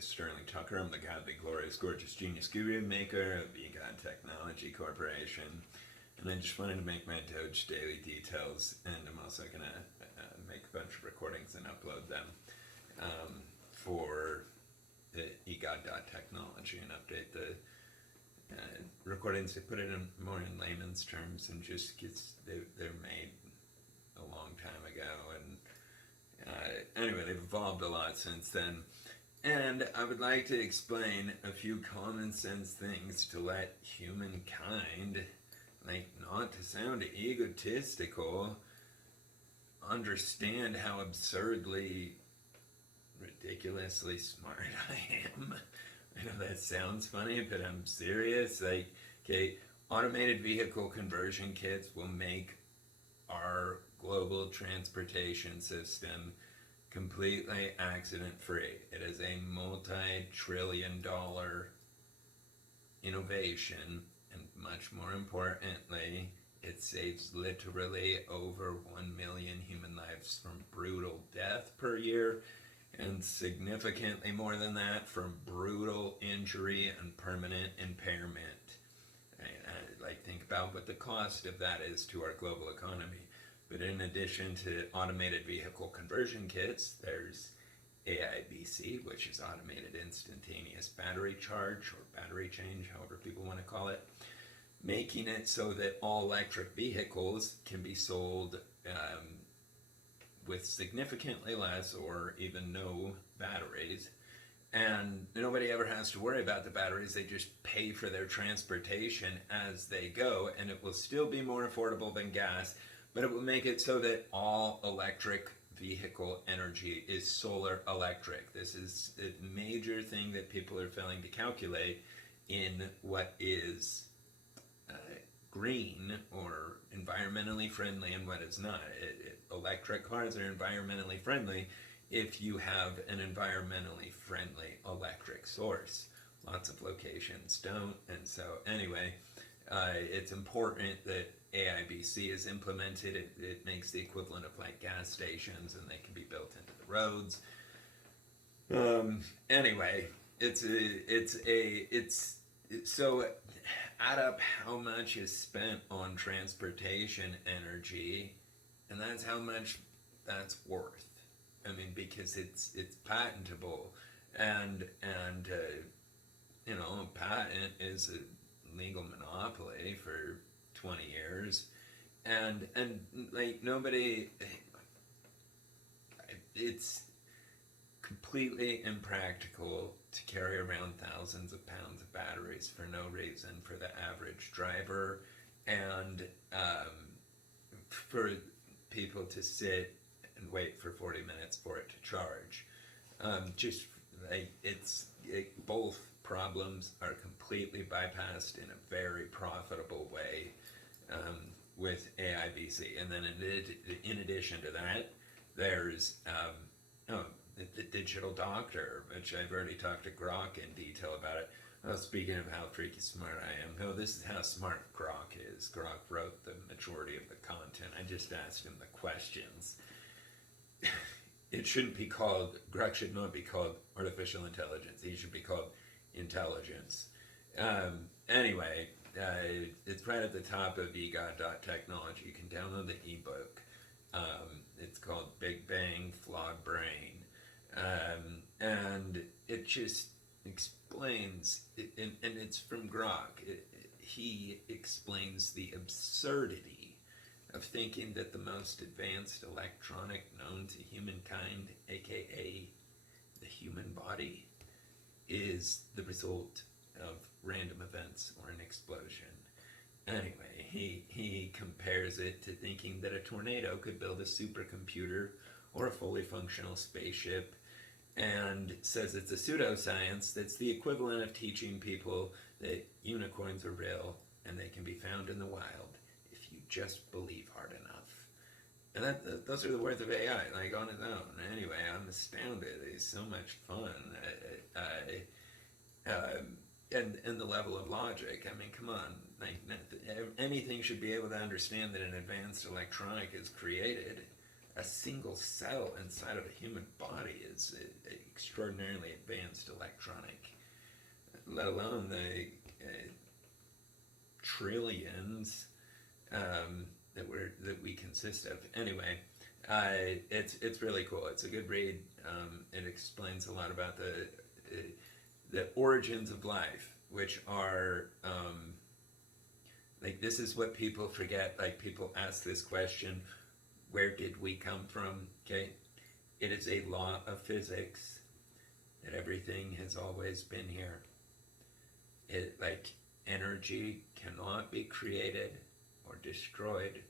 is Sterling Tucker. I'm the godly, glorious, gorgeous genius guru maker of Begon Technology Corporation. And I just wanted to make my DOGE daily details, and I'm also going to make a bunch of recordings and upload them for the Technology and update the recordings. They put it in more in layman's terms and just they're made a long time ago. And anyway, they've evolved a lot since then. And I would like to explain a few common sense things to let humankind, like, not to sound egotistical, understand how absurdly, ridiculously smart I am. I know that sounds funny, but I'm serious. Like, okay, automated vehicle conversion kits will make our global transportation system completely accident-free. It is a multi-trillion-dollar innovation, and much more importantly, it saves literally over 1 million human lives from brutal death per year, and significantly more than that from brutal injury and permanent impairment. Like, think about what the cost of that is to our global economy. But in addition to automated vehicle conversion kits, there's AIBC, which is automated instantaneous battery charge or battery change, however people want to call it, making it so that all electric vehicles can be sold with significantly less or even no batteries. And nobody ever has to worry about the batteries. They just pay for their transportation as they go, and it will still be more affordable than gas, but it will make it so that all electric vehicle energy is solar electric. This is a major thing that people are failing to calculate in what is green or environmentally friendly and what is not. Electric cars are environmentally friendly if you have an environmentally friendly electric source. Lots of locations don't, and so anyway, it's important that AIBC is implemented. It makes the equivalent of like gas stations, and they can be built into the roads. Anyway, so add up how much is spent on transportation energy, and that's how much that's worth. I mean, because it's patentable, and you know, a patent is a legal monopoly for 20 years, and like nobody, it's completely impractical to carry around thousands of pounds of batteries for no reason for the average driver, and for people to sit and wait for 40 minutes for it to charge. Just like both problems are completely bypassed in a very profitable way with AIBC. And then in addition to that, there's the digital doctor, which I've already talked to Grok in detail about it. Oh, speaking of how freaky smart I am, no, this is how smart Grok is. Grok wrote the majority of the content. I just asked him the questions. It shouldn't be called, Grok should not be called artificial intelligence. He should be called intelligence. Anyway, it's right at the top of EGOT.technology. You can download the ebook. It's called Big Bang Flawed Brain. And it just explains, and it's from Grok. He explains the absurdity of thinking that the most advanced electronic known to humankind, aka the human body, is the result of random events or an explosion. Anyway, he compares it to thinking that a tornado could build a supercomputer or a fully functional spaceship, and says it's a pseudoscience that's the equivalent of teaching people that unicorns are real and they can be found in the wild if you just believe hard enough. And those are the words of AI, like, on its own. Anyway, I'm astounded. It's so much fun. And the level of logic. I mean, come on. Like, anything should be able to understand that an advanced electronic is created a single cell inside of a human body is extraordinarily advanced electronic, let alone the trillions that we consist of. Anyway, it's really cool. It's a good read. It explains a lot about the origins of life, which are like, this is what people forget. Like, people ask this question, where did we come from? Okay, it is a law of physics that everything has always been here. It, like, energy cannot be created or destroyed,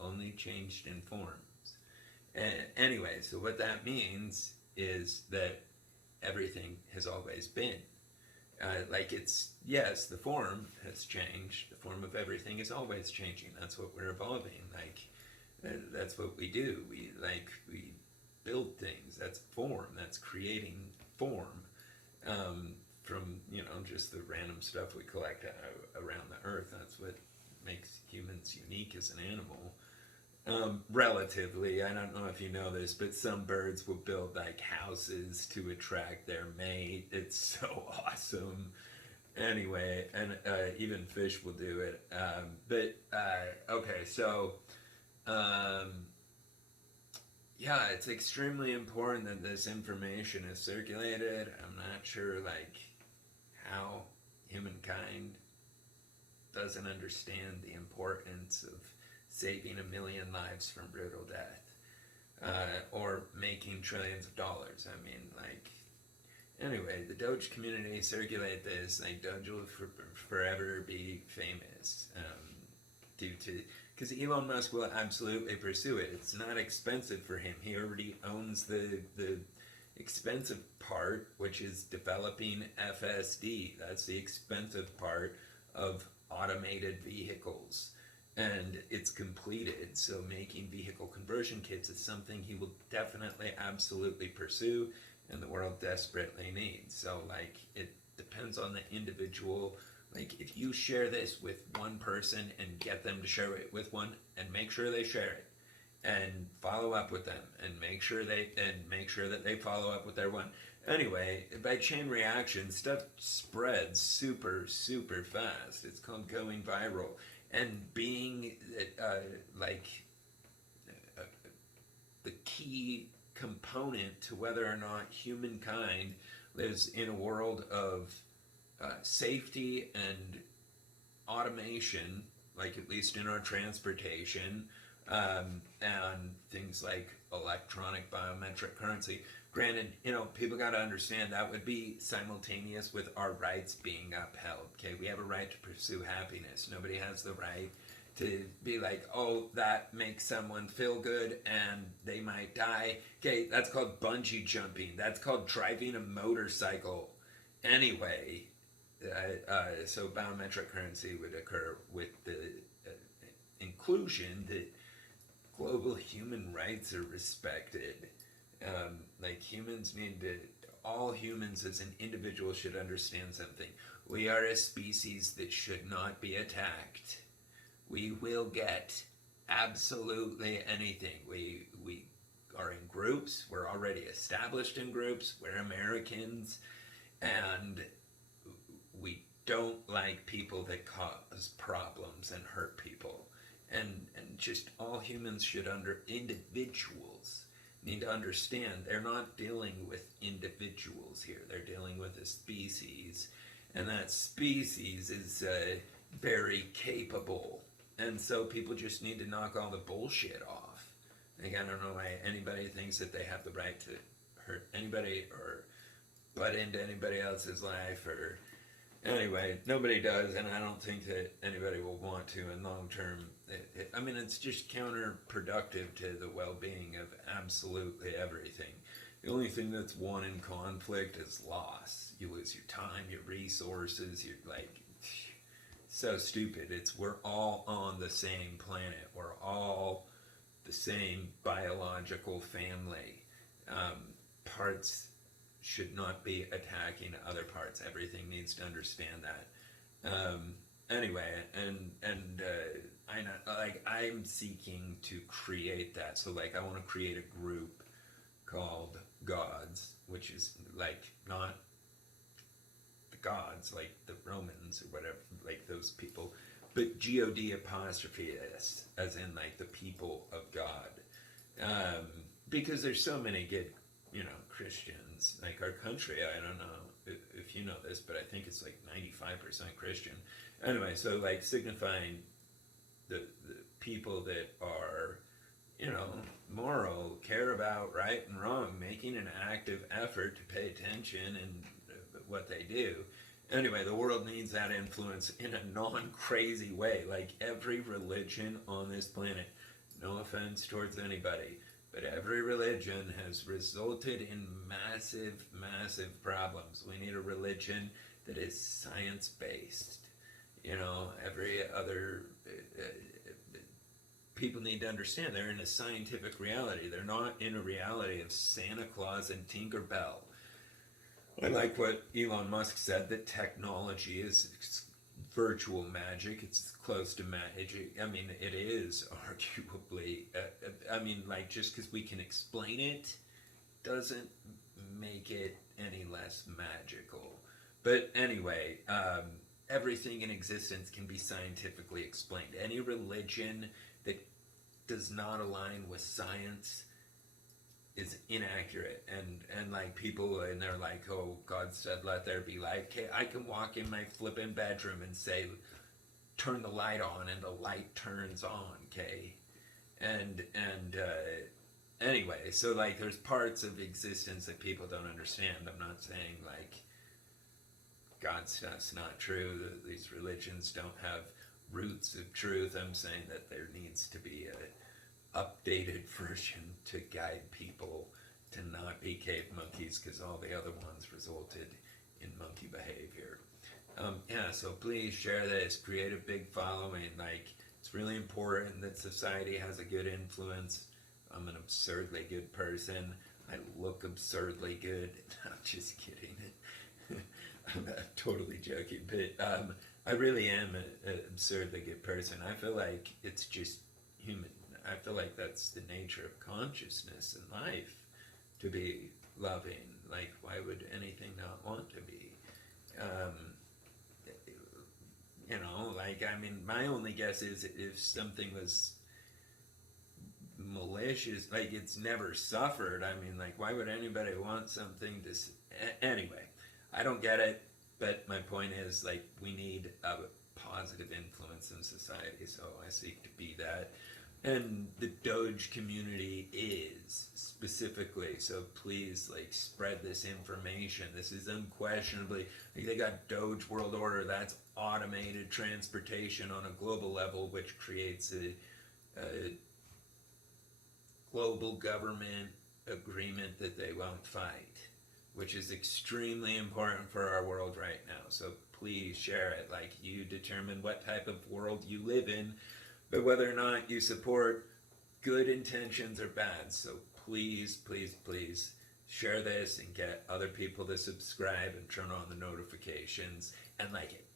only changed in forms. Anyway, so what that means is that everything has always been. Like, it's, yes, the form has changed. The form of everything is always changing. That's what we're evolving. Like, that's what we do. We build things. That's form. That's creating form. From, just the random stuff we collect around the earth. That's what makes humans unique as an animal. Relatively, I don't know if you know this, but some birds will build like houses to attract their mate. It's so awesome. Anyway, and even fish will do it. Okay, so yeah, it's extremely important that this information is circulated. I'm not sure, like, how humankind doesn't understand the importance of saving 1 million lives from brutal death, or making trillions of dollars. I mean, like, anyway, the DOGE community circulate this. Like, DOGE will forever be famous, due to, because Elon Musk will absolutely pursue it. It's not expensive for him. He already owns the expensive part, which is developing FSD. That's the expensive part of automated vehicles. And it's completed, so making vehicle conversion kits is something he will definitely, absolutely pursue, and the world desperately needs. So, like, it depends on the individual. Like, if you share this with one person and get them to share it with one, and make sure they share it, and follow up with them, and make sure that they follow up with their one. Anyway, by chain reaction, stuff spreads super, super fast. It's called going viral. And being the key component to whether or not humankind lives in a world of safety and automation, like, at least in our transportation, and things like electronic biometric currency. Granted, people got to understand that would be simultaneous with our rights being upheld. Okay, we have a right to pursue happiness. Nobody has the right to be like, oh, that makes someone feel good and they might die. Okay, that's called bungee jumping. That's called driving a motorcycle. Anyway, so biometric currency would occur with the inclusion that global human rights are respected. Like, humans need to, all humans as an individual should understand something. We are a species that should not be attacked. We will get absolutely anything. We are in groups. We're already established in groups. We're Americans. And we don't like people that cause problems and hurt people. And just all humans should individuals need to understand they're not dealing with individuals here. They're dealing with a species, and that species is very capable. And so people just need to knock all the bullshit off. Like, I don't know why anybody thinks that they have the right to hurt anybody or butt into anybody else's life, or anyway, nobody does, and I don't think that anybody will want to in long term. I mean, it's just counterproductive to the well-being of absolutely everything. The only thing that's won in conflict is loss. You lose your time, your resources, you're like, so stupid. We're all on the same planet. We're all the same biological family. Parts should not be attacking other parts. Everything needs to understand that. anyway, I know, like I'm seeking to create that. So like I want to create a group called Gods, which is like not the gods like the Romans or whatever, like those people, but God apostrophe s, as in like the people of God, um, because there's so many good, Christians. Like our country, I don't know if you know this, but I think it's like 95% Christian. Anyway, so like signifying the people that are, moral, care about right and wrong, making an active effort to pay attention and what they do. Anyway, the world needs that influence in a non-crazy way. Like every religion on this planet, no offense towards anybody, but every religion has resulted in massive, massive problems. We need a religion that is science-based. Every other people need to understand they're in a scientific reality. They're not in a reality of Santa Claus and Tinkerbell. I like what Elon Musk said, that technology is virtual magic. It's close to magic. I mean, it is arguably. Like just because we can explain it doesn't make it any less magical. But anyway, everything in existence can be scientifically explained. Any religion that does not align with science is inaccurate, and like people, and they're like, oh, God said let there be light. Okay, I can walk in my flippin' bedroom and say turn the light on, and the light turns on. Okay, and anyway, so like there's parts of existence that people don't understand. I'm not saying like God's just not true, that these religions don't have roots of truth. I'm saying that there needs to be a updated version to guide people to not be cave monkeys, because all the other ones resulted in monkey behavior. So please share this, create a big following. Like, it's really important that society has a good influence. I'm an absurdly good person. I look absurdly good. I'm just kidding. I'm totally joking, but I really am an absurdly good person. I feel like it's just human. I feel like that's the nature of consciousness and life, to be loving. Like, why would anything not want to be? My only guess is if something was malicious, like it's never suffered. Why would anybody want something to? Anyway, I don't get it, but my point is, like, we need a positive influence in society, so I seek to be that. And the DOGE community is specifically, so please, like, spread this information. This is unquestionably, like, they got DOGE World Order. That's automated transportation on a global level, which creates a global government agreement that they won't fight, which is extremely important for our world right now. So please share it. Like, you determine what type of world you live in, but whether or not you support good intentions or bad. So please, please, please share this and get other people to subscribe and turn on the notifications and like it.